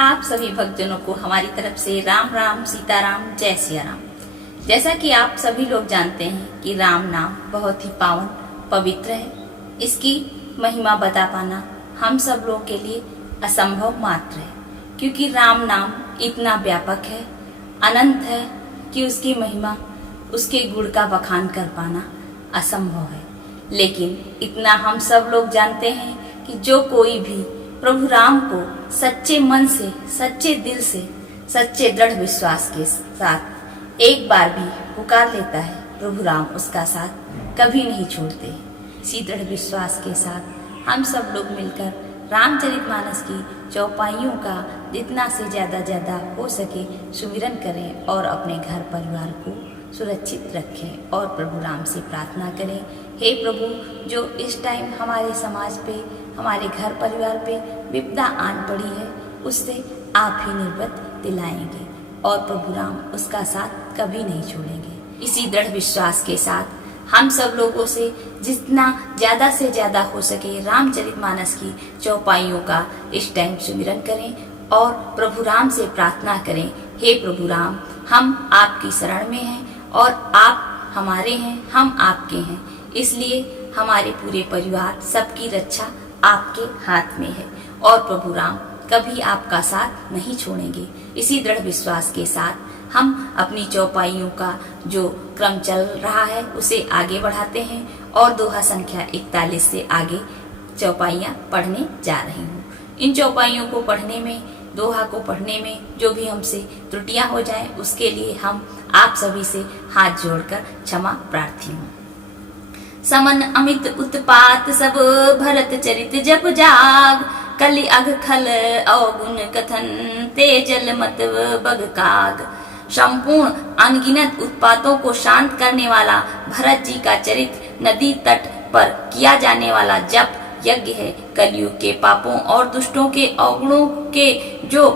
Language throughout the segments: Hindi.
आप सभी भक्तजनों को हमारी तरफ से राम राम, सीताराम, जय सिया राम। जैसा कि आप सभी लोग जानते हैं कि राम नाम बहुत ही पावन पवित्र है। इसकी महिमा बता पाना हम सब लोगों के लिए असंभव मात्र है, क्योंकि राम नाम इतना व्यापक है, अनंत है कि उसकी महिमा, उसके गुण का बखान कर पाना असंभव है। लेकिन इतना हम सब लोग जानते हैं कि जो कोई भी प्रभु राम को सच्चे मन से, सच्चे दिल से, सच्चे दृढ़ विश्वास के साथ एक बार भी पुकार लेता है, प्रभु राम उसका साथ कभी नहीं छोड़ते। इसी दृढ़ विश्वास के साथ हम सब लोग मिलकर रामचरितमानस की चौपाइयों का जितना से ज्यादा हो सके सुमिरन करें और अपने घर परिवार को सुरक्षित रखें और प्रभु राम से प्रार्थना करें, हे प्रभु, जो इस टाइम हमारे समाज पे, हमारे घर परिवार पे विपदा आन पड़ी है, उससे आप ही निर्गत दिलाएंगे और प्रभु राम उसका साथ कभी नहीं छोड़ेंगे। इसी दृढ़ विश्वास के साथ हम सब लोगों से जितना ज्यादा से ज्यादा हो सके रामचरितमानस की चौपाइयों का इस टाइम सुमिरन करें और प्रभु राम से प्रार्थना करें, हे प्रभु राम, हम आपकी शरण में हैं और आप हमारे हैं, हम आपके हैं, इसलिए हमारे पूरे परिवार सबकी रक्षा आपके हाथ में है और प्रभु राम कभी आपका साथ नहीं छोड़ेंगे। इसी दृढ़ विश्वास के साथ हम अपनी चौपाइयों का जो क्रम चल रहा है उसे आगे बढ़ाते हैं और दोहा संख्या 41 से आगे चौपाइयाँ पढ़ने जा रही हूँ। इन चौपाइयों को पढ़ने में, दोहा को पढ़ने में जो भी हमसे त्रुटियां हो जाएं, उसके लिए हम आप सभी से हाथ जोड़कर क्षमा प्रार्थी हूँ। समन अमित उत्पात सब भरत चरित जप जाग, कलि अघ खल अवगुण कथन तेजल मत बग काग। संपूर्ण अनगिनत उत्पातों को शांत करने वाला भरत जी का चरित्र नदी तट पर किया जाने वाला जप यज्ञ है। कलयुग के पापों और दुष्टों के अवगुणों के जो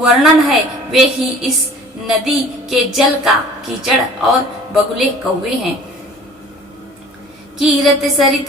वर्णन है वे ही इस नदी के जल का कीचड़ और बगुले कौवे हैं। कीरत सरित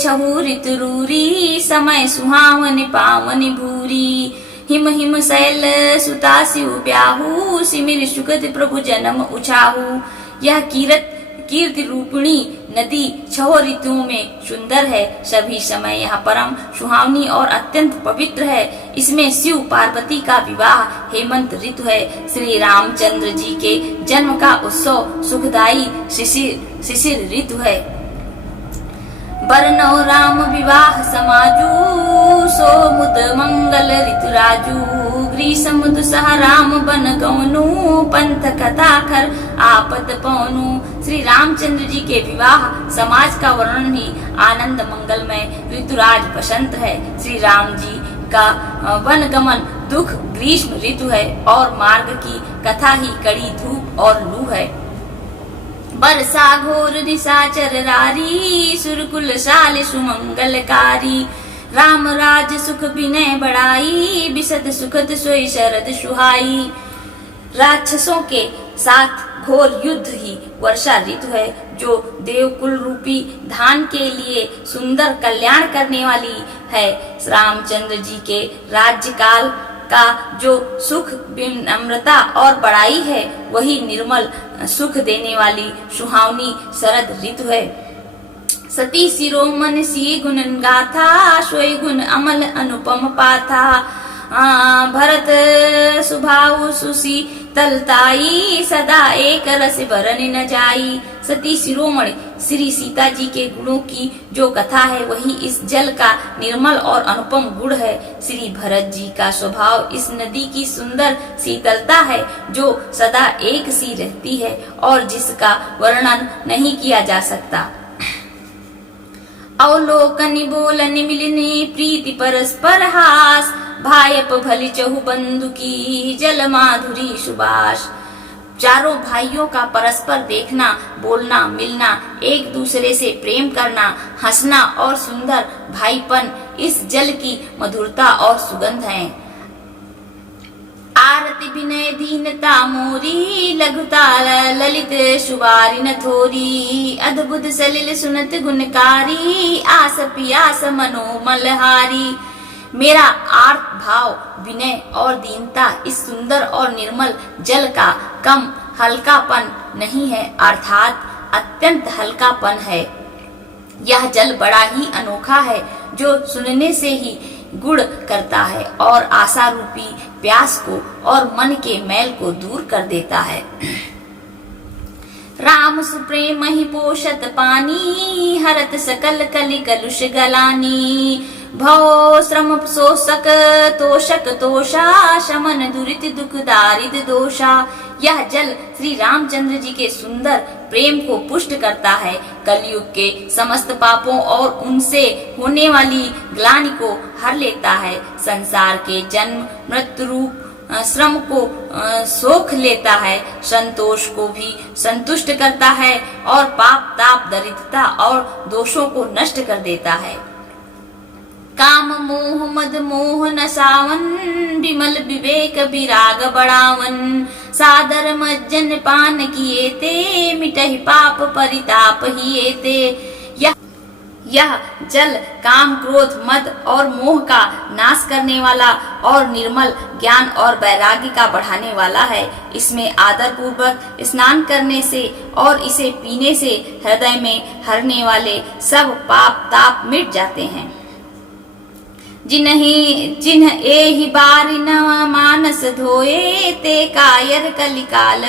छहु ऋतु रूरी, समय सुहावन पावन भूरी। हिम हिम शैल सुता शिव ब्याहु, सिमिर सुखद प्रभु जन्म उछाहु। यह कीर्ति रूपिणी नदी छह ऋतुओं में सुंदर है, सभी समय यह परम सुहावनी और अत्यंत पवित्र है। इसमें शिव पार्वती का विवाह हेमंत ऋतु है। श्री रामचंद्र जी के जन्म का उत्सव सुखदायी शिशिर ऋतु है। बरनौ राम विवाह समाजू, सोमुद मंगल ऋतु राजू। ग्रीष्म दुसह राम बन गौनु, पंथ कथा कर आपत पौनु। श्री रामचंद्र जी के विवाह समाज का वर्णन ही आनंद मंगलमय ऋतुराज बसंत है। श्री राम जी का वन गमन दुख ग्रीष्म ऋतु है और मार्ग की कथा ही कड़ी धूप और लू है। बरसा घोर निशाचर रारी, सुरकुल साल सुमंगलकारी। राम राज सुख विनय बढ़ाई, बिसद सुखद सोई शरद सुहाई। राक्षसों के साथ घोर युद्ध ही वर्षा ऋतु है, जो देवकुल रूपी धान के लिए सुंदर कल्याण करने वाली है। रामचंद्र जी के राज्यकाल का जो सुख, विनम्रता और बड़ाई है, वही निर्मल सुख देने वाली सुहावनी शरद ऋतु है। सती शिरोमन सी गुण गाथा, सोई गुण अमल अनुपम पाथा। भरत सुभाव सुसी तलताई, सदा एक रस भरन न जाई। सती शिरोमणि श्री सीता जी के गुणों की जो कथा है वही इस जल का निर्मल और अनुपम गुण है। श्री भरत जी का स्वभाव इस नदी की सुंदर शीतलता है, जो सदा एक सी रहती है और जिसका वर्णन नहीं किया जा सकता। अवलोकनि बोलनि मिलनि प्रीति परस्पर हास, भायप भली चहु बंधु की जल माधुरी सुबास। चारों भाइयों का परस्पर देखना, बोलना, मिलना, एक दूसरे से प्रेम करना, हंसना और सुंदर भाईपन इस जल की मधुरता और सुगंध है। आरती विनय दीनता मोरी, लघुता ललित सुवारी न थोरी। अद्भुत सलिल सुनत गुणकारी, आस पियास मनो मलहारी। मेरा आर्त भाव, विनय और दीनता इस सुंदर और निर्मल जल का कम हल्कापन नहीं है, अर्थात अत्यंत हल्कापन है। यह जल बड़ा ही अनोखा है, जो सुनने से ही गुण करता है और आशा रूपी प्यास को और मन के मैल को दूर कर देता है। राम सुप्रेम ही पोषत पानी, हरत सकल कलि कलुष गलानी। भव श्रम शोषक तोषक तोषा, शमन दुरित दुख दारिद दोषा। यह जल श्री रामचंद्र जी के सुंदर प्रेम को पुष्ट करता है, कलयुग के समस्त पापों और उनसे होने वाली ग्लानि को हर लेता है, संसार के जन्म मृत्यु रूप श्रम को सोख लेता है, संतोष को भी संतुष्ट करता है और पाप ताप दरिद्रता और दोषों को नष्ट कर देता है। काम मोह मद मोह नसावन, विमल विवेक विराग बढ़ावन। सादर मज्जन पान किए ते, मिटहि पाप परिताप हिए ते। यह जल काम क्रोध मद और मोह का नाश करने वाला और निर्मल ज्ञान और वैराग्य का बढ़ाने वाला है। इसमें आदर पूर्वक स्नान करने से और इसे पीने से हृदय में हरने वाले सब पाप ताप मिट जाते हैं। जिन्ह एहि बारि न मानस धोए, ते कायर कलिकाल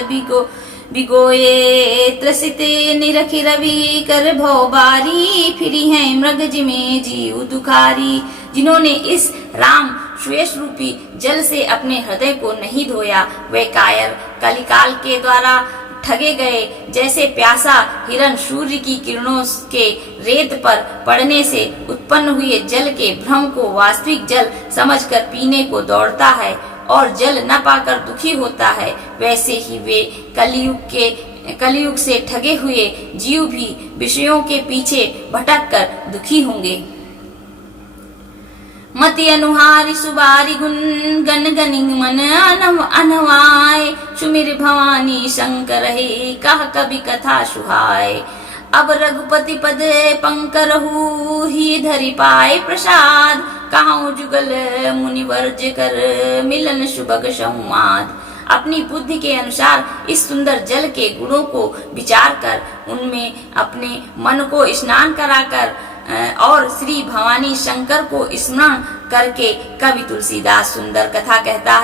बिगोए। त्रसिते निरखि रवि कर भव बारी, फिरी है मृग जिमे जीव दुखारी। जिन्होंने इस राम श्वेष रूपी जल से अपने हृदय को नहीं धोया, वे कायर कलिकाल के द्वारा ठगे गए। जैसे प्यासा हिरण सूर्य की किरणों के रेत पर पड़ने से उत्पन्न हुए जल के भ्रम को वास्तविक जल समझकर पीने को दौड़ता है और जल न पाकर दुखी होता है, वैसे ही वे कलयुग से ठगे हुए जीव भी विषयों के पीछे भटक कर दुखी होंगे। मति अनुहारी सुबारी गुण, गन गनिंग मन अनवाय। सुमिर भवानी शंकर हे, कह कवि कथा सुहाय। अब रघुपति पद पंकरहु, ही धरि पाए प्रसाद। कहां जुगल मुनि वर्ज कर, मिलन सुभग संवाद। अपनी बुद्धि के अनुसार इस सुंदर जल के गुणों को विचार कर उनमें अपने मन को स्नान कराकर और श्री भवानी शंकर को स्मरण करके कवि तुलसीदास सुंदर कथा कहता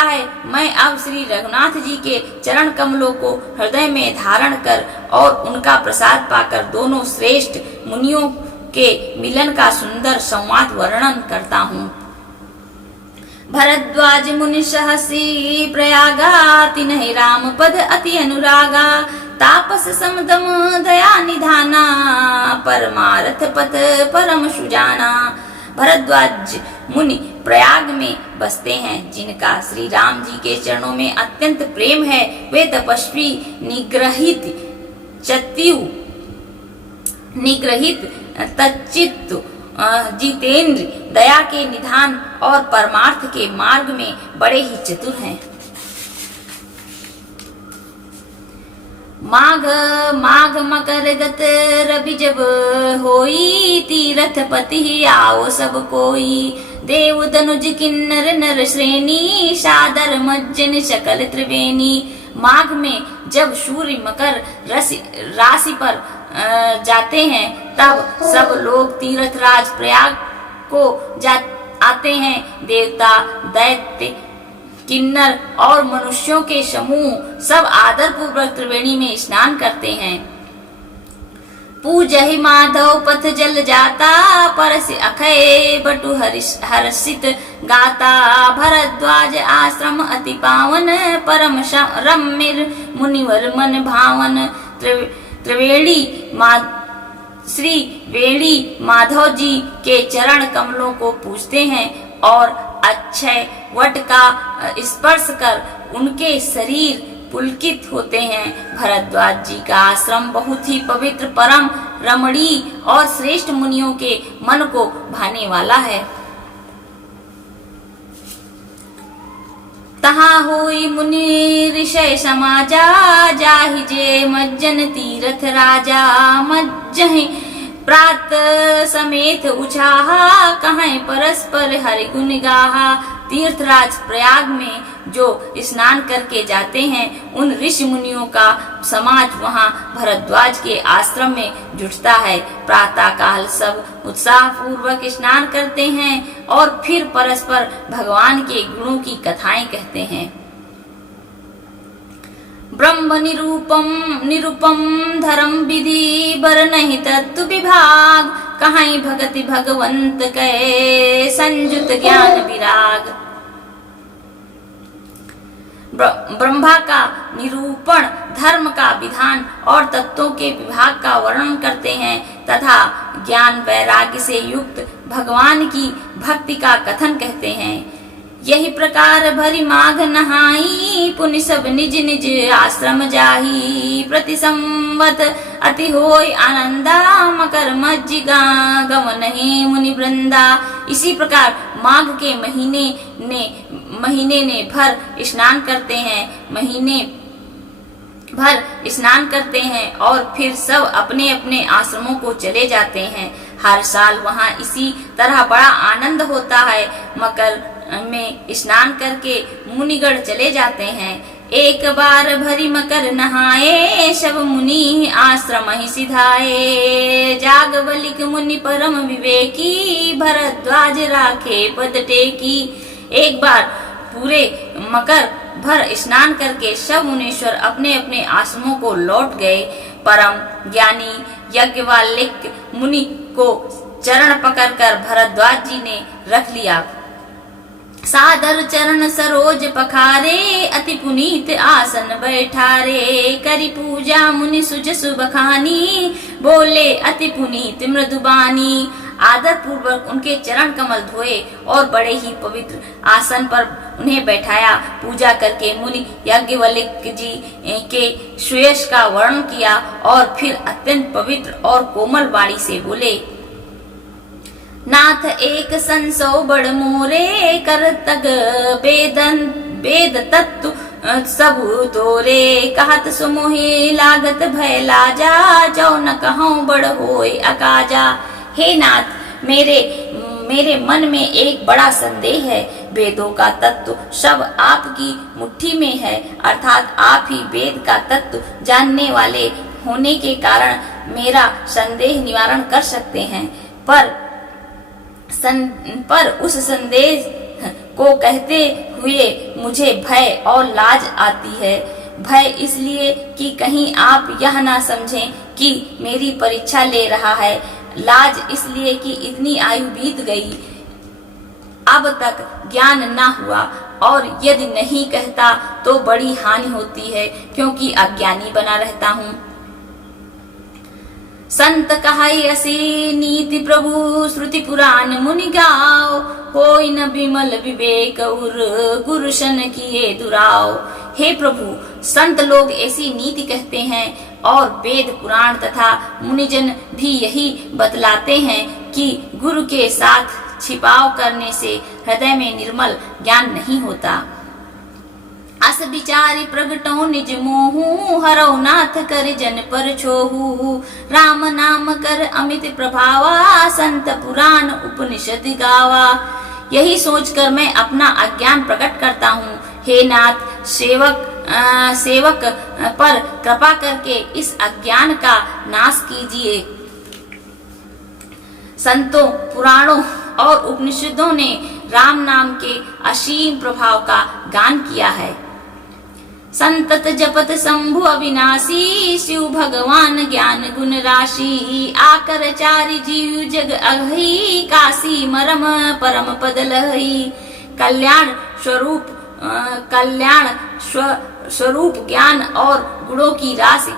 है, मैं अब श्री रघुनाथ जी के चरण कमलों को हृदय में धारण कर और उनका प्रसाद पाकर दोनों श्रेष्ठ मुनियों के मिलन का सुंदर संवाद वर्णन करता हूँ। भरद्वाज मुनि सहसी प्रयागा, तिन्हि राम पद अति अनुरागा। तापस समदम दया निधाना, परमारथ पथ परम सुजाना। भरद्वाज मुनि प्रयाग में बसते हैं, जिनका श्री राम जी के चरणों में अत्यंत प्रेम है। वे तपस्वी निग्रहित तच्चित्त जितेंद्र, दया के निधान और परमार्थ के मार्ग में बड़े ही चतुर हैं। माघ मकर गत रवि जब होई, तीरथ पति आओ सब कोई। देव तनुज किन्नर नर श्रेणी, सादर मज्जन सकल त्रिवेणी। माघ में जब सूर्य मकर राशि पर जाते हैं, तब सब लोग तीर्थराज प्रयाग को आते हैं। देवता दैत्य किन्नर और मनुष्यों के समूह सब आदर पूर्वक त्रिवेणी में स्नान करते हैं। पूजहि माधव पथ जल जाता, परस अखय बटु हर्षित गाता। भरद्वाज आश्रम अति पावन, परम रम्य मुनिवर मन भावन। श्री वेणी माधव जी के चरण कमलों को पूजते हैं और अक्षय वट का स्पर्श कर उनके शरीर पुलकित होते हैं। भरद्वाज जी का आश्रम बहुत ही पवित्र, परम रमणीय और श्रेष्ठ मुनियों के मन को भाने वाला है। तहाँ होई मुनि ऋषय समाजा, जाहि जे मज्जन तीरथ राजा। प्रात समेत उछाहा, कहें परस्पर हरि गुण गाहा। तीर्थराज प्रयाग में जो स्नान करके जाते हैं, उन ऋषि मुनियों का समाज वहाँ भरद्वाज के आश्रम में जुटता है। प्रातः काल सब उत्साह पूर्वक स्नान करते हैं और फिर परस्पर भगवान के गुणों की कथाएं कहते हैं। ब्रह्म निरूपम धर्म विधि, बर नहीं तत्व विभाग। कहीं भगति भगवंत के, संयुत ज्ञान विराग। ब्रह्मा का निरूपण, धर्म का विधान और तत्वों के विभाग का वर्णन करते हैं तथा ज्ञान वैराग्य से युक्त भगवान की भक्ति का कथन कहते हैं। यही प्रकार भरी माघ नहाई, पुनि सब निज निज आश्रम जाही। प्रति संवत अति होय आनंदा, मकर मज्जिगा गवनहि मुनि वृंदा। इसी प्रकार माघ के महीने ने भर स्नान करते हैं, महीने भर स्नान करते हैं और फिर सब अपने अपने आश्रमों को चले जाते हैं। हर साल वहाँ इसी तरह बड़ा आनंद होता है। मकर में स्नान करके मुनिगण चले जाते हैं। एक बार भरी मकर नहाए, सब मुनि आश्रम ही सिधाए। जागवलिक मुनि परम विवेकी, भरद्वाज राखे पद टेकी। एक बार पूरे मकर भर स्नान करके सब मुनीश्वर अपने अपने आश्रमों को लौट गए। परम ज्ञानी यज्ञवालिक मुनि को चरण पकड़कर भरद्वाज जी ने रख लिया। सादर चरण सरोज पखारे, अति पुनीत आसन बैठारे। करी पूजा मुनि सुजसु बखानी, बोले अति पुनीत मृदुबानी। आदर पूर्वक उनके चरण कमल धोए और बड़े ही पवित्र आसन पर उन्हें बैठाया। पूजा करके मुनि याज्ञवल्क्य जी के श्रेयस का वर्णन किया और फिर अत्यंत पवित्र और कोमल वाणी से बोले, नाथ एक संसो बड़ मोरे, कर तग वेद तत्व सबु तोरे। कहत सुमोहि लागत भय लाजा, जो न कहूँ बड़ होय अकाजा। हे नाथ, मेरे मन में एक बड़ा संदेह है। वेदों का तत्व सब आपकी मुट्ठी में है, अर्थात आप ही वेद का तत्व जानने वाले होने के कारण मेरा संदेह निवारण कर सकते हैं। पर उस संदेश को कहते हुए मुझे भय और लाज आती है। भय इसलिए कि कहीं आप यह ना समझें कि मेरी परीक्षा ले रहा है। लाज इसलिए कि इतनी आयु बीत गई, अब तक ज्ञान ना हुआ, और यदि नहीं कहता तो बड़ी हानि होती है, क्योंकि अज्ञानी बना रहता हूँ। संत कहाई असी नीति प्रभु, श्रुति पुराण मुनि गाओ। होई न विमल विवेक उर, गुरु शन किए दुराओ। हे प्रभु, संत लोग ऐसी नीति कहते हैं और वेद पुराण तथा मुनिजन भी यही बतलाते हैं कि गुरु के साथ छिपाव करने से हृदय में निर्मल ज्ञान नहीं होता। अस विचारी प्रगटो निज मोहू, हरौ नाथ कर जन पर छोहू। राम नाम कर अमित प्रभावा, संत पुराण उपनिषद गावा। यही सोचकर मैं अपना अज्ञान प्रकट करता हूँ। हे नाथ, सेवक पर कृपा करके इस अज्ञान का नाश कीजिए। संतों, पुराणों और उपनिषदों ने राम नाम के असीम प्रभाव का गान किया है। संतत जपत शंभु अविनाशी, शिव भगवान ज्ञान गुण राशि। आकर चारि जीव जग अघई, काशी मरम परम पद लहई। कल्याण स्वरूप ज्ञान और गुणों की राशि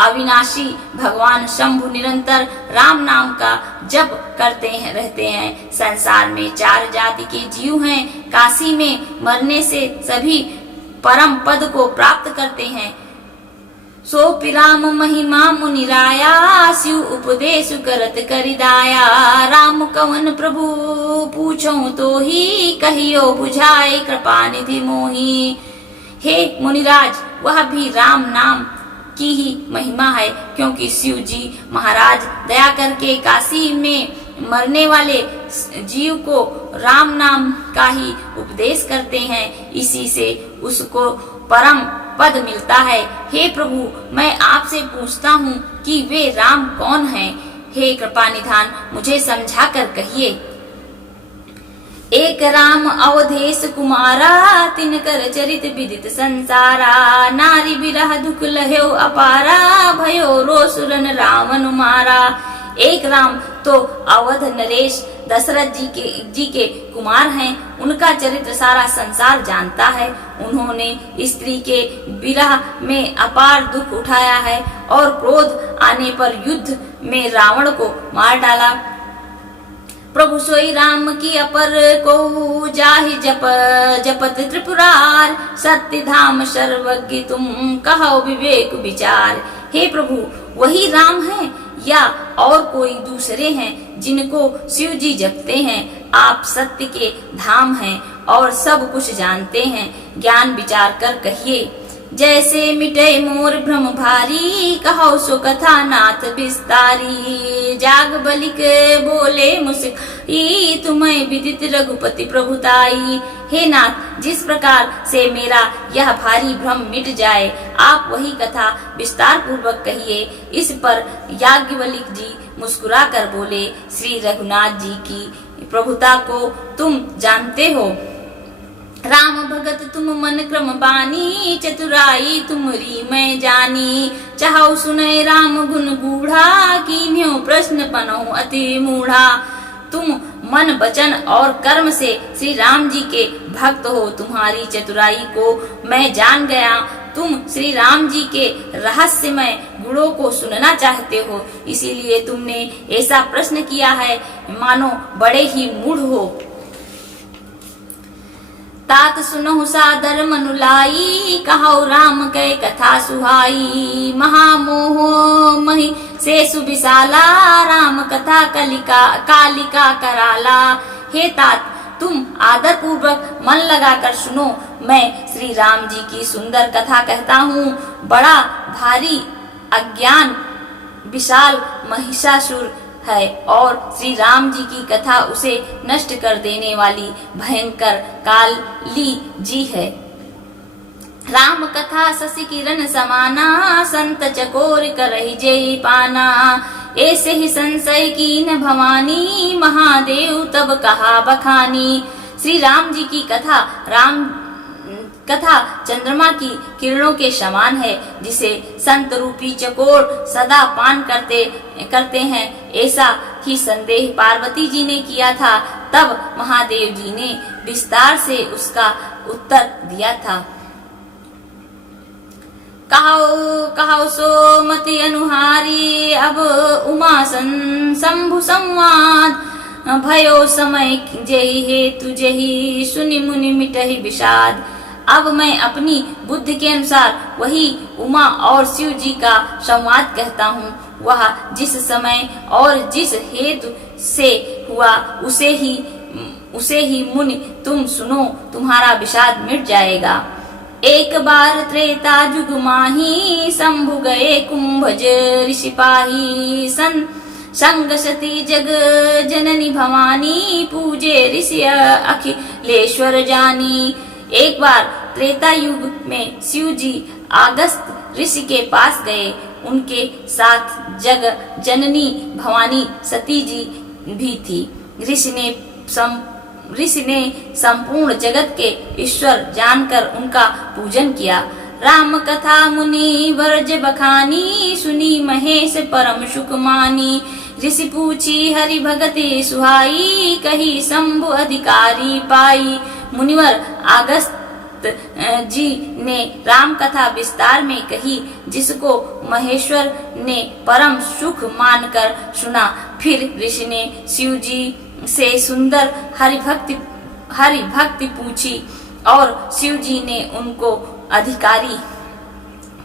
अविनाशी भगवान शंभु निरंतर राम नाम का जप करते रहते हैं। संसार में 4 जाति के जीव हैं। काशी में मरने से सभी परम पद को प्राप्त करते हैं। सो पिराम महिमा मुनिराया, शिव उपदेश करत करिदाया। राम कवन प्रभु पूछो तो ही, कहियो बुझाए कृपा निधि मोही। हे मुनिराज, वह भी राम नाम की ही महिमा है, क्योंकि शिव जी महाराज दया करके काशी में मरने वाले जीव को राम नाम का ही उपदेश करते हैं, इसी से उसको परम पद मिलता है। हे प्रभु, मैं आपसे पूछता हूँ कि वे राम कौन हैं? हे कृपा निधान, मुझे समझा कर कहिए। एक राम अवधेश कुमारा, तिनकर चरित विदित संसारा। नारी विरह दुख लह्यो अपारा, भयो रोसुरन रावण मारा। एक राम तो अवध नरेश दशरथ जी के कुमार हैं। उनका चरित्र सारा संसार जानता है। उन्होंने स्त्री के विरह में अपार दुख उठाया है और क्रोध आने पर युद्ध में रावण को मार डाला। प्रभु सोई राम की अपर को जाहि जपत त्रिपुरार। सत्य धाम सर्वज्ञ तुम कहो विवेक विचार। हे प्रभु, वही राम है या और कोई दूसरे हैं जिनको शिव जी जपते हैं? आप सत्य के धाम हैं और सब कुछ जानते हैं, ज्ञान विचार कर कहिए। जैसे मिटे मोर भ्रम भारी, कहो सो कथा नाथ विस्तारी। जाग बलिक बोले मुस्काई, तुम्हें विदित रघुपति प्रभुताई। हे नाथ, जिस प्रकार से मेरा यह भारी भ्रम मिट जाए, आप वही कथा विस्तार पूर्वक कहिए। इस पर याज्ञवल्क्य जी मुस्कुरा कर बोले, श्री रघुनाथ जी की प्रभुता को तुम जानते हो। राम भगत तुम मन क्रम बानी, चतुराई तुमरी मैं जानी। चाहो सुने राम गुण गूढ़ा, कीन्ह्यो प्रश्न पनहु अति मूढ़ा। तुम मन वचन और कर्म से श्री राम जी के भक्त हो, तुम्हारी चतुराई को मैं जान गया। तुम श्री राम जी के रहस्यमय गुणों को सुनना चाहते हो, इसीलिए तुमने ऐसा प्रश्न किया है, मानो बड़े ही मूढ़ हो। तात सुनहु सादर मनुलाई, कहो राम कै कथा सुहाई। महामोह मही से सुविशाला, राम कथा कालिका कराला। हे तात, तुम आदर पूर्वक मन लगाकर सुनो। मैं श्री राम जी की सुंदर कथा कहता हूँ। बड़ा भारी अज्ञान विशाल महिषासुर है और श्री राम जी की कथा उसे नष्ट कर देने वाली भयंकर काली जी है। राम कथा शशि किरण समाना, संत चकोर करहि जय पाना। ऐसे ही संशय कीन भवानी, महादेव तब कहा बखानी। श्री राम जी की कथा चंद्रमा की किरणों के समान है, जिसे संत रूपी चकोर सदा पान करते हैं। ऐसा ही संदेह पार्वती जी ने किया था। तब महादेव जी ने विस्तार से उसका उत्तर दिया था। कहो सो मति अनुहारी, अब उमा शंभु संवाद। भयो समय जेहि हेतु जेहि, सुनि मुनि मिटहि विषाद। अब मैं अपनी बुद्धि के अनुसार वही उमा और शिव जी का संवाद कहता हूँ। वह जिस समय और जिस हेतु से हुआ, उसे ही मुनि तुम सुनो, तुम्हारा विषाद मिट जाएगा। एक बार त्रेता जुग माही, शंभु गए कुंभज ऋषि पाही। संग सती जग जननी भवानी, पूजे ऋषि अखिलेश्वर जानी। एक बार त्रेता युग में शिव जी अगस्त ऋषि के पास गए। उनके साथ जग जननी भवानी सती जी भी थी। ऋषि ने संपूर्ण जगत के ईश्वर जानकर उनका पूजन किया। राम कथा मुनि वर्ज बखानी, सुनी महेश परम सुख मानी। ऋषि पूछी हरि भगति सुहाई, कही शंभु अधिकारी पाई। मुनिवर अगस्त जी ने राम कथा विस्तार में कही, जिसको महेश्वर ने परम सुख मानकर सुना। फिर ऋषि ने शिव जी से सुंदर हरि भक्ति पूछी और शिव जी ने उनको अधिकारी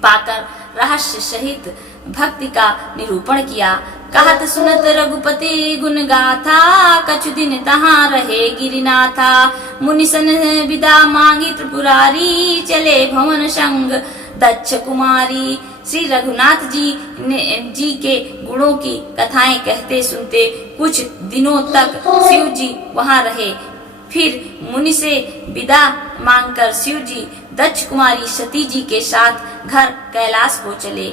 पाकर रहस्य सहित भक्ति का निरूपण किया। कहत सुनत रघुपति गुण गाथा, कछु दिन तहाँ रहे गिरिनाथा। मुनिसन विदा मांगी त्रिपुरारी, चले भवन संग दक्ष कुमारी। श्री रघुनाथ जी के गुणों की कथाएं कहते सुनते कुछ दिनों तक शिव जी वहां रहे। फिर मुनि से विदा मांगकर शिव जी दक्ष कुमारी सती जी के साथ घर कैलाश को चले।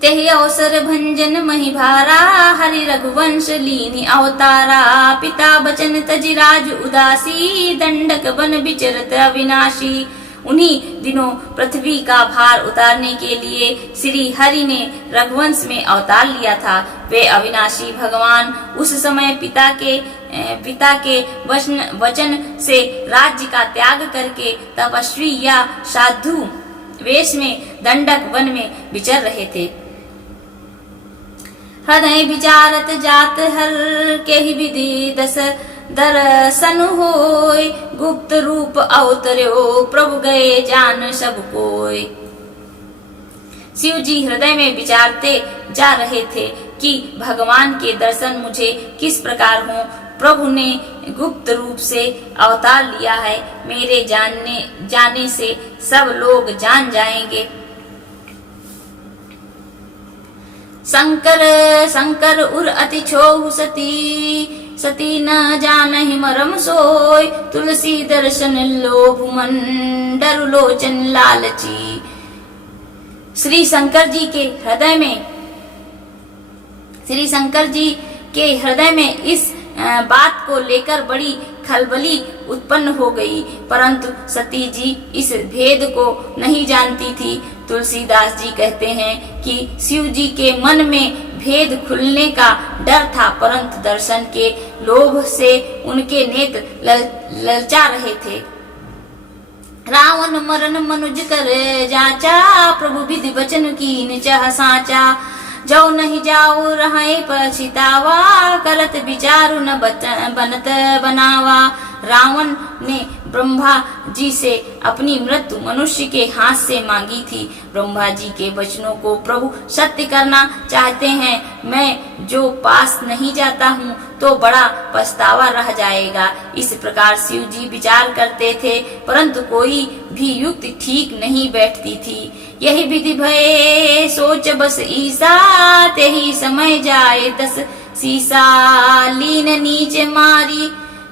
तेहि अवसर भंजन मही भारा, हरि रघुवंश लीनी अवतारा। पिता बचन तजि राज उदासी, दंडक बन विचरत अविनाशी। उन्हीं दिनों पृथ्वी का भार उतारने के लिए श्री हरि ने रघुवंश में अवतार लिया था। वे अविनाशी भगवान उस समय पिता के वचन से राज्य का त्याग करके तपस्वी या साधु वेश में दंडक वन में विचर रहे थे। हृदय विचारत जात हर, के ही विधि दस दर्शन होय। गुप्त रूप अवतर्यो, प्रभु गए जान सब कोय। शिव जी हृदय में विचारते जा रहे थे कि भगवान के दर्शन मुझे किस प्रकार हों। प्रभु ने गुप्त रूप से अवतार लिया है, मेरे जाने से सब लोग जान जाएंगे। शंकर उर अति छोहु सती न जानहि मरम सोय। तुलसी दर्शन लोभ मन, डरु लोचन लालची। श्री शंकर जी के हृदय में इस बात को लेकर बड़ी खलबली उत्पन्न हो गई, परंतु सती जी इस भेद को नहीं जानती थी। तुलसीदास जी कहते हैं कि शिव जी के मन में भेद खुलने का डर था, परंतु दर्शन के लोभ से उनके नेत्र ललचा रहे थे। रावण मरण मनुज कर जाचा, प्रभु विधि वचन कीन चाह साचा। जो नहीं जाओ रहे पछितावा, करत विचारु न बनत बनावा। रावण ने ब्रह्मा जी से अपनी मृत्यु मनुष्य के हाथ से मांगी थी। ब्रह्मा जी के वचनों को प्रभु सत्य करना चाहते हैं। मैं जो पास नहीं जाता हूँ तो बड़ा पछतावा रह जाएगा। इस प्रकार शिव जी विचार करते थे, परंतु कोई भी युक्ति ठीक नहीं बैठती थी। यही विधि भय सोच बस ईसा, तेही समय जाए दस सीसा। लीन नीच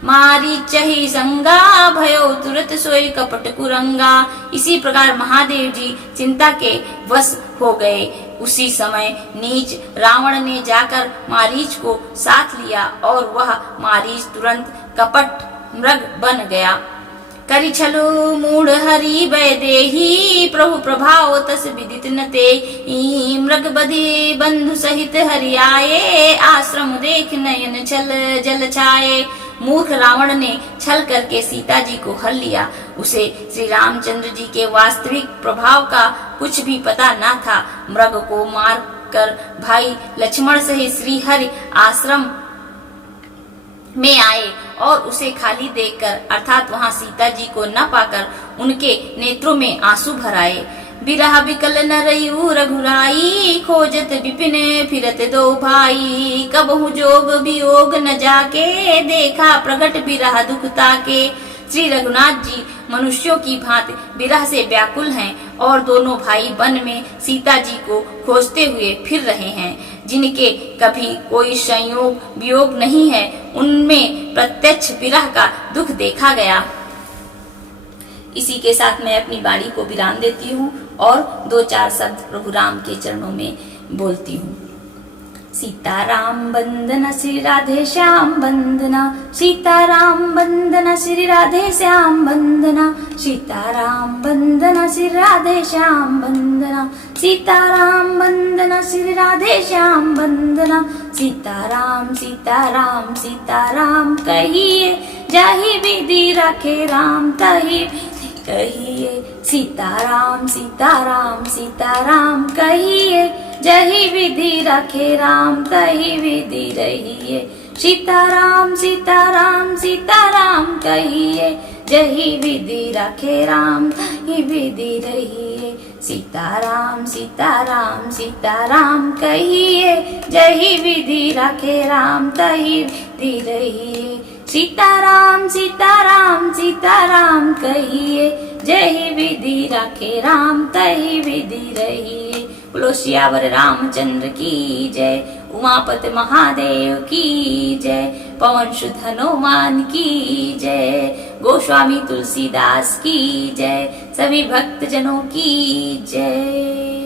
मारी चही संगा, भयो तुरत सोई कपट कुरंगा। इसी प्रकार महादेव जी चिंता के वश हो गए। उसी समय नीच रावण ने जाकर मारीच को साथ लिया और वह मारीच तुरंत कपट मृग बन गया। करि छलो मूढ़ हरि वैदेही, प्रभु प्रभाव तस विदित न तेहि। मृग बधि बंधु सहित हरि आए, आश्रम देख नयन छल जल छाए। मूर्ख रावण ने छल करके सीता जी को हर लिया। उसे श्री रामचंद्र जी के वास्तविक प्रभाव का कुछ भी पता न था। मृग को मार कर भाई लक्ष्मण सहित श्री हरि आश्रम में आए और उसे खाली देखकर अर्थात वहां सीता जी को न पाकर उनके नेत्रों में आंसू भर आए। बिरह बिकल नरयु रघुराई, खोजत विपिन फिरत दो भाई। कबहु जोग वियोग न जाके, देखा प्रकट बिरह दुखता के। श्री रघुनाथ जी मनुष्यों की भांति विरह से व्याकुल हैं और दोनों भाई वन में सीता जी को खोजते हुए फिर रहे हैं। जिनके कभी कोई संयोग वियोग नहीं है, उनमें प्रत्यक्ष विरह का दुख देखा गया। इसी के साथ मैं अपनी वाणी को विराम देती हूँ और 2-4 शब्द प्रभु राम के चरणों में बोलती हूँ। सीताराम वंदना श्री राधे श्याम वंदना, सीताराम वंदना श्री राधे श्याम वंदना। सीताराम वंदना श्री राधे श्याम वंदना, सीताराम वंदना श्री राधे श्याम वंदना। सीताराम सीताराम सीताराम कहिए, जाहि विधि रखे राम तहि कहिए। सीताराम सीताराम सीताराम कहिए, जही विधि रखे राम तही विधि रहिए। सीताराम सीताराम सीताराम कहिए, जही विधि रखे राम तही विधि रहिए। सीताराम सीताराम सीताराम कहिए, जही विधि रखे राम तही विधि रहिए। सीताराम सीताराम सीताराम कहिए, जय ही विधि राखे राम तहि विधि रही। बोलो सियावर रामचंद्र की जय, उमापति महादेव की जय, पवन सुत हनुमान की जय, गोस्वामी तुलसीदास की जय, सभी भक्त जनों की जय।